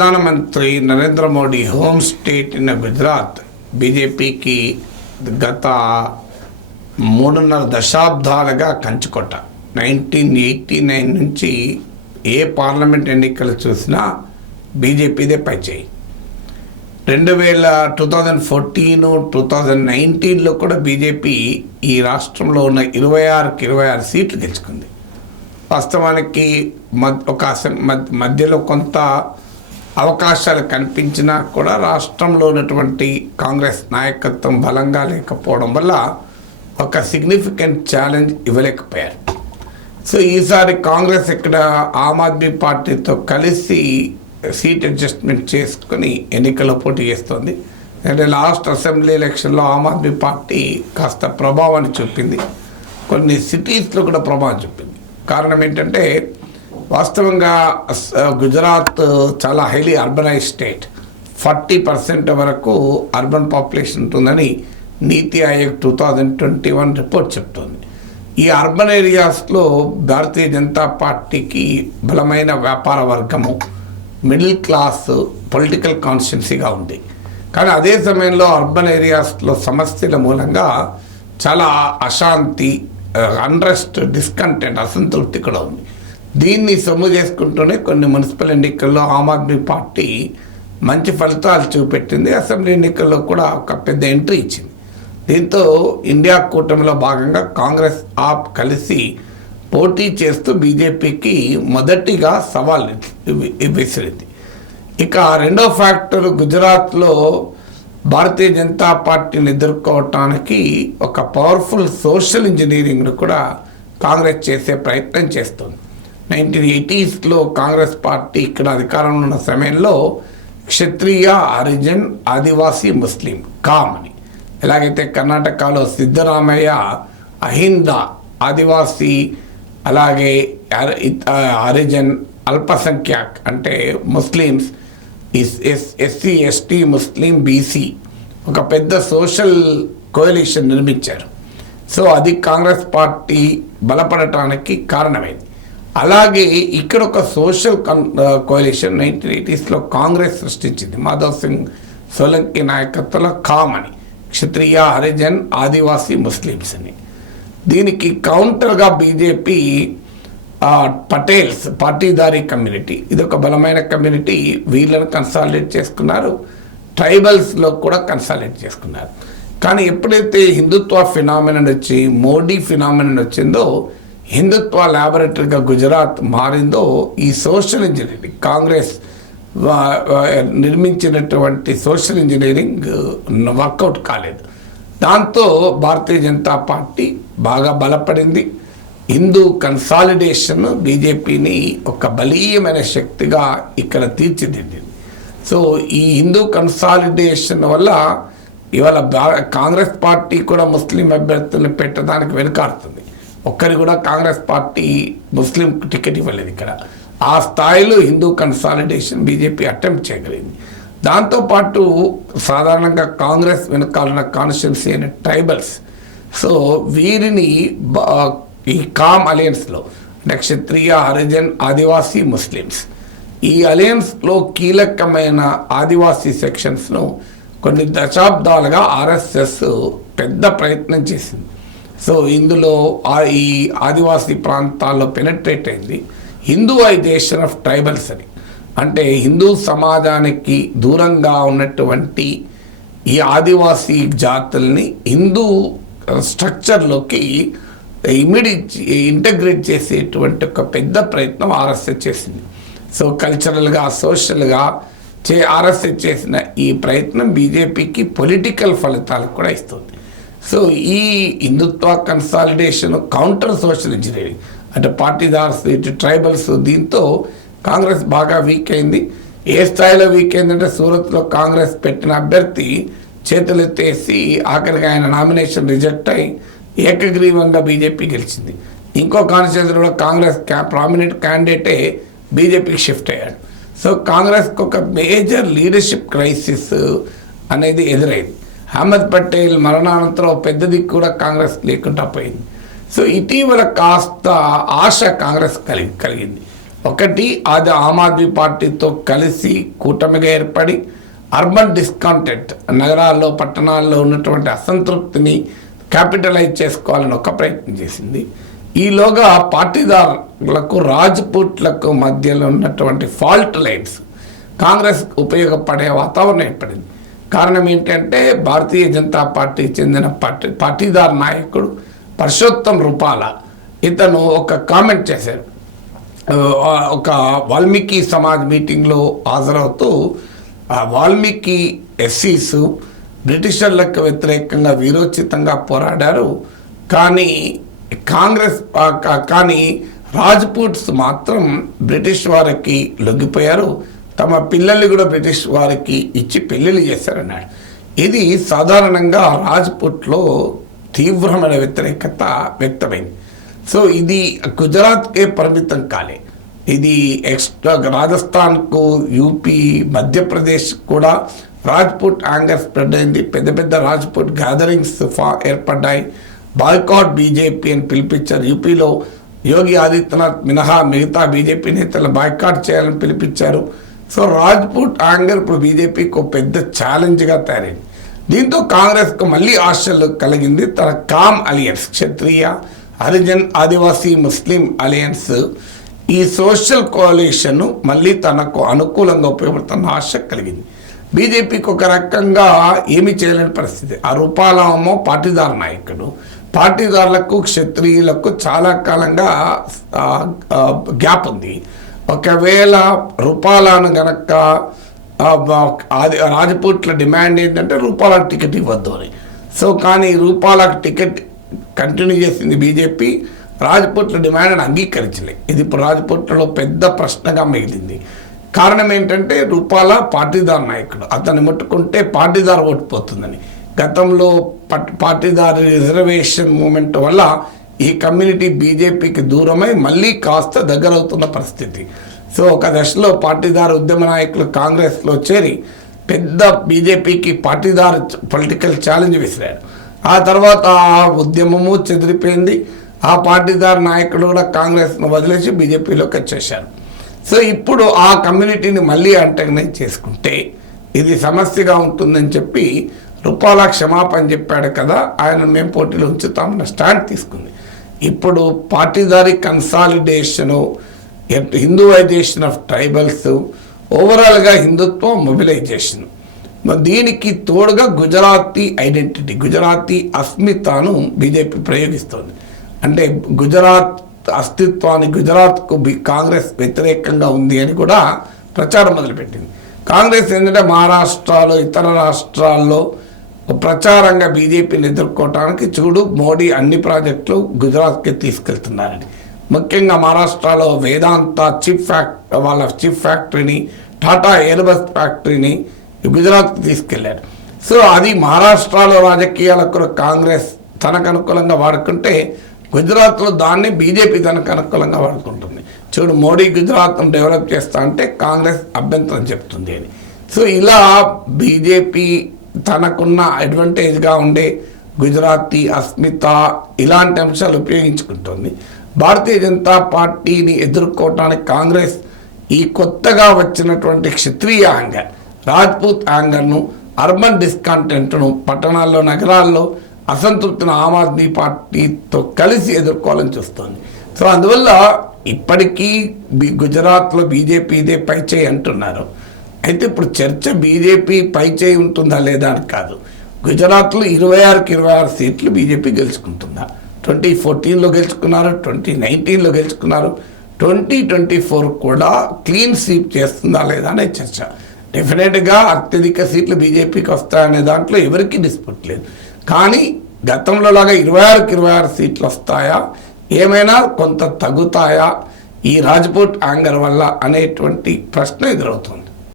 ప్రధానమంత్రి Narendra Modi home state in Gujarat బీజేపీకి గత 3.5 దశాబ్దాలుగా కంచుకొట్ట. 1989 నుంచి ఏ పార్లమెంట్ ఎన్నికలు చూసినా బీజేపీదే పైచేయి. 2014, 2019లో కూడా బీజేపీ ఈ రాష్ట్రంలో ఉన్న 26 సీట్లు గెలుచుకుంది. వాస్తవానికి మధ్యలో కొంత అవకాశాలు కనిపించినా కూడా రాష్ట్రంలో ఉన్నటువంటి కాంగ్రెస్ నాయకత్వం బలంగా లేకపోవడం వల్ల ఒక సిగ్నిఫికెంట్ ఛాలెంజ్ ఇవ్వలేకపోయారు. సో ఈసారి కాంగ్రెస్ ఇక్కడ ఆమ్ ఆద్మీ పార్టీతో కలిసి సీట్ అడ్జస్ట్మెంట్ చేసుకుని ఎన్నికల్లో పోటీ చేస్తుంది. అంటే లాస్ట్ అసెంబ్లీ ఎలక్షన్లో ఆమ్ ఆద్మీ పార్టీ కాస్త ప్రభావాన్ని చూపింది, కొన్ని సిటీస్లో కూడా ప్రభావం చూపింది. కారణం ఏంటంటే వాస్తవంగా గుజరాత్ చాలా హైలీ అర్బనైజ్ స్టేట్, 40% వరకు అర్బన్ పాపులేషన్ ఉంటుందని నీతి ఆయోగ్ 2021 రిపోర్ట్ చెప్తుంది. ఈ అర్బన్ ఏరియాస్లో భారతీయ జనతా పార్టీకి బలమైన వ్యాపార వర్గము, మిడిల్ క్లాస్ పొలిటికల్ కాన్స్టిట్యున్సీగా ఉంది. కానీ అదే సమయంలో అర్బన్ ఏరియాస్లో సమస్యల మూలంగా చాలా అశాంతి, అన్రెస్ట్, డిస్కంటెంట్, అసంతృప్తి కూడా ఉంది. దీన్ని సొమ్ము చేసుకుంటూనే కొన్ని మున్సిపల్ ఎన్నికల్లో ఆమ్ ఆద్మీ పార్టీ మంచి ఫలితాలు చూపెట్టింది. అసెంబ్లీ ఎన్నికల్లో కూడా ఒక పెద్ద ఎంట్రీ ఇచ్చింది. దీంతో ఇండియా కూటమిలో భాగంగా కాంగ్రెస్ ఆప్ కలిసి పోటీ చేస్తూ బీజేపీకి మొదటిగా సవాల్ విసిరింది. ఇక రెండో ఫ్యాక్టర్, గుజరాత్లో భారతీయ జనతా పార్టీని ఎదుర్కోవటానికి ఒక పవర్ఫుల్ సోషల్ ఇంజనీరింగ్ను కూడా కాంగ్రెస్ చేసే ప్రయత్నం చేస్తుంది. 1980sలో కాంగ్రెస్ పార్టీ ఇక్కడ అధికారంలో ఉన్న సమయంలో క్షత్రియ, హరిజన్, ఆదివాసీ, ముస్లిం, కామ్ అని, ఎలాగైతే కర్ణాటకలో సిద్ధరామయ్య అహింద, ఆదివాసీ, అలాగే హరిజన్, అల్పసంఖ్యాక్ అంటే ముస్లిమ్స్, ఎస్సీ, ఎస్టీ, ముస్లిం, బీసీ ఒక పెద్ద సోషల్ కోalition నిర్మించారు. సో అది కాంగ్రెస్ పార్టీ బలపడటానికి కారణమైంది. అలాగే ఇక్కడ ఒక సోషల్ కోalition 1980sలో కాంగ్రెస్ సృష్టించింది. మాధవ్ సింగ్ సోలంకి నాయకత్వంలో కామ్ అని, క్షత్రియ, హరిజన్, ఆదివాసీ, ముస్లిమ్స్ అని. దీనికి కౌంటర్గా బీజేపీ పటేల్స్, పాటీదారీ కమ్యూనిటీ, ఇది ఒక బలమైన కమ్యూనిటీ, వీళ్ళను కన్సాలిడేట్ చేసుకున్నారు. ట్రైబల్స్లో కూడా కన్సాలిడేట్ చేసుకున్నారు. కానీ ఎప్పుడైతే హిందుత్వ ఫినామినన్ వచ్చి, మోడీ ఫినామినన్ వచ్చిందో, హిందుత్వ ల్యాబొరేటరీగా గుజరాత్ మారిందో, ఈ సోషల్ ఇంజనీరింగ్, కాంగ్రెస్ నిర్మించినటువంటి సోషల్ ఇంజనీరింగ్ వర్కౌట్ కాలేదు. దాంతో భారతీయ జనతా పార్టీ బాగా బలపడింది. హిందూ కన్సాలిడేషన్ బీజేపీని ఒక బలీయమైన శక్తిగా ఇక్కడ తీర్చిదిద్దింది. సో ఈ హిందూ కన్సాలిడేషన్ వల్ల ఇవాళ కాంగ్రెస్ పార్టీ కూడా ముస్లిం అభ్యర్థులను పెట్టడానికి వెనుకాడుతుంది. ఒక్కరి కూడా కాంగ్రెస్ పార్టీ ముస్లిం టికెట్ ఇవ్వలేదు ఇక్కడ. ఆ స్థాయిలో హిందూ కన్సాలిడేషన్ బీజేపీ అటెంప్ట్ చేయగలిగింది. దాంతోపాటు సాధారణంగా కాంగ్రెస్ వెనుకాలన్న కాన్స్టిట్యున్సీ అయిన ట్రైబల్స్, సో వీరిని ఈ కామ్ అలయన్స్లో అంటే క్షత్రియ, హరిజన్, ఆదివాసీ, ముస్లిమ్స్, ఈ అలయన్స్లో కీలకమైన ఆదివాసీ సెక్షన్స్ను కొన్ని దశాబ్దాలుగా ఆర్ఎస్ఎస్ పెద్ద ప్రయత్నం చేసింది. సో ఇందులో ఈ ఆదివాసీ ప్రాంతాల్లో పెనట్రేట్ అయింది హిందూఐజేషన్ ఆఫ్ ట్రైబల్స్ అని. అంటే హిందూ సమాజానికి దూరంగా ఉన్నటువంటి ఈ ఆదివాసీ జాతుల్ని హిందూ స్ట్రక్చర్లోకి ఇంటగ్రేట్ చేసేటువంటి ఒక పెద్ద ప్రయత్నం ఆర్ఎస్ఎస్ చేసింది. సో కల్చరల్గా, సోషల్గా ఆర్ఎస్ఎస్ చేసిన ఈ ప్రయత్నం బీజేపీకి పొలిటికల్ ఫలితాలు కూడా ఇస్తుంది. సో ఈ హిందుత్వ కన్సాలిడేషన్, కౌంటర్ సోషల్ ఇంజనీరింగ్ అంటే పార్టీదార్స్, ఇటు ట్రైబల్స్, దీంతో కాంగ్రెస్ బాగా వీక్ అయింది. ఏ స్థాయిలో వీక్ అయిందంటే సూరత్లో కాంగ్రెస్ పెట్టిన అభ్యర్థి చేతులెత్తేసి ఆఖరికి ఆయన నామినేషన్ రిజెక్ట్ అయి ఏకగ్రీవంగా బీజేపీ గెలిచింది. ఇంకో కాన్స్టిట్యున్సీలో కాంగ్రెస్ ప్రామినెంట్ క్యాండిడేటే బీజేపీకి షిఫ్ట్ అయ్యాడు. సో కాంగ్రెస్కి ఒక మేజర్ లీడర్షిప్ క్రైసిస్ అనేది ఎదురైంది. అహ్మద్ పటేల్ మరణానంతరం పెద్ద దిక్కు కూడా కాంగ్రెస్ లేకుండా పోయింది. సో ఇటీవల కాస్త ఆశ కాంగ్రెస్ కలిగింది. ఒకటి, అది ఆమ్ ఆద్మీ పార్టీతో కలిసి కూటమిగా ఏర్పడి అర్బన్ డిస్కంటెంట్, నగరాల్లో పట్టణాల్లో ఉన్నటువంటి అసంతృప్తిని క్యాపిటలైజ్ చేసుకోవాలని ఒక ప్రయత్నం చేసింది. ఈలోగా పార్టీదారులకు రాజ్పుట్లకు మధ్యలో ఉన్నటువంటి ఫాల్ట్ లైన్స్ కాంగ్రెస్ ఉపయోగపడే వాతావరణం ఏర్పడింది. కారణం ఏంటంటే భారతీయ జనతా పార్టీకి చెందిన పార్టీదార్ నాయకుడు పరశోత్తం రూపాల ఇతను ఒక కామెంట్ చేశారు. ఒక వాల్మీకి సమాజ్ మీటింగ్లో హాజరవుతూ వాల్మీకి ఎస్సీస్ బ్రిటిషర్లకు వ్యతిరేకంగా వీరోచితంగా పోరాడారు, కానీ రాజ్పూట్స్ మాత్రం బ్రిటిష్ వారికి లొంగిపోయారు, తమ పిల్లల్ని కూడా బ్రిటిష్ వారికి ఇచ్చి పెళ్లిళ్ళు చేశారన్నాడు. ఇది సాధారణంగా రాజ్పుట్లో తీవ్రమైన వ్యతిరేకత వ్యక్తమైంది. సో ఇది గుజరాత్కే పరిమితం కాలే, ఇది ఎక్స్ట్రా రాజస్థాన్కు, యూపీ, మధ్యప్రదేశ్ కూడా రాజ్పుట్ యాంగర్ స్ప్రెడ్ అయింది. పెద్ద పెద్ద రాజ్పుట్ గ్యాదరింగ్స్ ఏర్పడ్డాయి. బాయ్కాట్ బీజేపీ అని పిలిపించారు. యూపీలో యోగి ఆదిత్యనాథ్ మినహా మిగతా బీజేపీ నేతలు బాయ్కాట్ చేయాలని పిలిపించారు. సో రాజ్పుట్ యాంగర్ ఇప్పుడు బీజేపీకి ఒక పెద్ద ఛాలెంజ్గా తయారైంది. దీంతో కాంగ్రెస్కు మళ్ళీ ఆశలు కలిగింది. తన కామ్ అలియన్స్, క్షత్రియ, హరిజన్, ఆదివాసీ, ముస్లిం అలయన్స్, ఈ సోషల్ కోalition మళ్ళీ తనకు అనుకూలంగా ఉపయోగపడుతున్న ఆశ కలిగింది. బీజేపీకి ఒక రకంగా ఏమీ చేయలేని పరిస్థితి. ఆ రూపాలేమో పార్టీదారు నాయకుడు, పార్టీదారులకు క్షత్రియులకు చాలా కాలంగా గ్యాప్ ఉంది. ఒకవేళ రూపాలను గనక రాజపూట్ల డిమాండ్ ఏంటంటే రూపాలకు టికెట్ ఇవ్వద్దు అని. సో కానీ రూపాలకు టికెట్ కంటిన్యూ చేసింది బీజేపీ, రాజ్పుట్ల డిమాండ్ని అంగీకరించలే. ఇది ఇప్పుడు రాజ్పుట్లో పెద్ద ప్రశ్నగా మిగిలింది. కారణం ఏంటంటే రూపాల పార్టీదారు నాయకుడు, అతన్ని ముట్టుకుంటే పార్టీదారు ఓడిపోతుందని. గతంలో పార్టీదారు రిజర్వేషన్ మూమెంట్ వల్ల ఈ కమ్యూనిటీ బీజేపీకి దూరమై మళ్ళీ కాస్త దగ్గరవుతున్న పరిస్థితి. సో ఒక దశలో పార్టీదారు ఉద్యమ నాయకులు కాంగ్రెస్లో చేరి పెద్ద బీజేపీకి పార్టీదారు పొలిటికల్ ఛాలెంజ్ విసిరారు. ఆ తర్వాత ఆ ఉద్యమము చెదిరిపోయింది. ఆ పార్టీదారు నాయకులు కూడా కాంగ్రెస్ను వదిలేసి బీజేపీలోకి వచ్చేసారు. సో ఇప్పుడు ఆ కమ్యూనిటీని మళ్ళీ అంటగనైజ్ చేసుకుంటే ఇది సమస్యగా ఉంటుందని చెప్పి రూపాల క్షమాపణ చెప్పాడు కదా, ఆయన మేము పోటీలో ఉంచుతామన్న స్టాండ్ తీసుకుంది. ఇప్పుడు పార్టీదారీ కన్సాలిడేషను, హిందూవైజేషన్ ఆఫ్ ట్రైబల్స్, ఓవరాల్గా హిందుత్వం మొబిలైజేషన్, దీనికి తోడుగా గుజరాతీ ఐడెంటిటీ, గుజరాతీ అస్మితను బీజేపీ ప్రయోగిస్తోంది. అంటే గుజరాత్ అస్తిత్వాన్ని, గుజరాత్కు కాంగ్రెస్ వ్యతిరేకంగా ఉంది అని కూడా ప్రచారం మొదలుపెట్టింది. కాంగ్రెస్ ఏంటంటే మహారాష్ట్రలో, ఇతర రాష్ట్రాల్లో ప్రచారంగా బీజేపీని ఎదుర్కోవటానికి చూడు మోడీ అన్ని ప్రాజెక్టులు గుజరాత్కి తీసుకెళ్తున్నారని. ముఖ్యంగా మహారాష్ట్రలో వేదాంత వాళ్ళ చిప్ ఫ్యాక్టరీని, టాటా ఎయిర్బస్ ఫ్యాక్టరీని గుజరాత్కి తీసుకెళ్లారు. సో అది మహారాష్ట్రలో రాజకీయాలకు కాంగ్రెస్ తనకు అనుకూలంగా వాడుకుంటే, గుజరాత్లో దాన్ని బీజేపీ తనకు అనుకూలంగా వాడుకుంటుంది. చూడు మోడీ గుజరాత్ను డెవలప్ చేస్తా అంటే కాంగ్రెస్ అభ్యంతరం చెప్తుంది అని. సో ఇలా బీజేపీ తనకున్న అడ్వాంటేజ్గా ఉండే గుజరాతీ అస్మిత ఇలాంటి అంశాలు ఉపయోగించుకుంటుంది. భారతీయ జనతా పార్టీని ఎదుర్కోవటానికి కాంగ్రెస్ ఈ కొత్తగా వచ్చినటువంటి క్షత్రియ యాంగర్, రాజ్పూత్ యాంగర్ను, అర్బన్ డిస్కంటెంట్ను, పట్టణాల్లో, నగరాల్లో అసంతృప్తిని ఆమ్ ఆద్మీ పార్టీతో కలిసి ఎదుర్కోవాలని చూస్తోంది. సో అందువల్ల ఇప్పటికీ గుజరాత్లో బీజేపీ ఇదే పైచేయి అంటున్నారు. అయితే ఇప్పుడు చర్చ బీజేపీ పైచేయి ఉంటుందా లేదా అని కాదు. గుజరాత్లో 26కి 26 సీట్లు బీజేపీ గెలుచుకుంటుందా? 2014లో గెలుచుకున్నారు, 2019లో గెలుచుకున్నారు, 2024 కూడా క్లీన్ స్వీప్ చేస్తుందా లేదా అనే చర్చ. డెఫినెట్గా అత్యధిక సీట్లు బీజేపీకి వస్తాయనే దాంట్లో ఎవరికి డిస్ప్యూట్ లేదు. కానీ గతంలో లాగా 26కి 26 సీట్లు వస్తాయా, ఏమైనా కొంత తగ్గుతాయా ఈ రాజ్పుట్ యాంగర్ వల్ల అనేటువంటి ప్రశ్న ఎదురవుతుంది.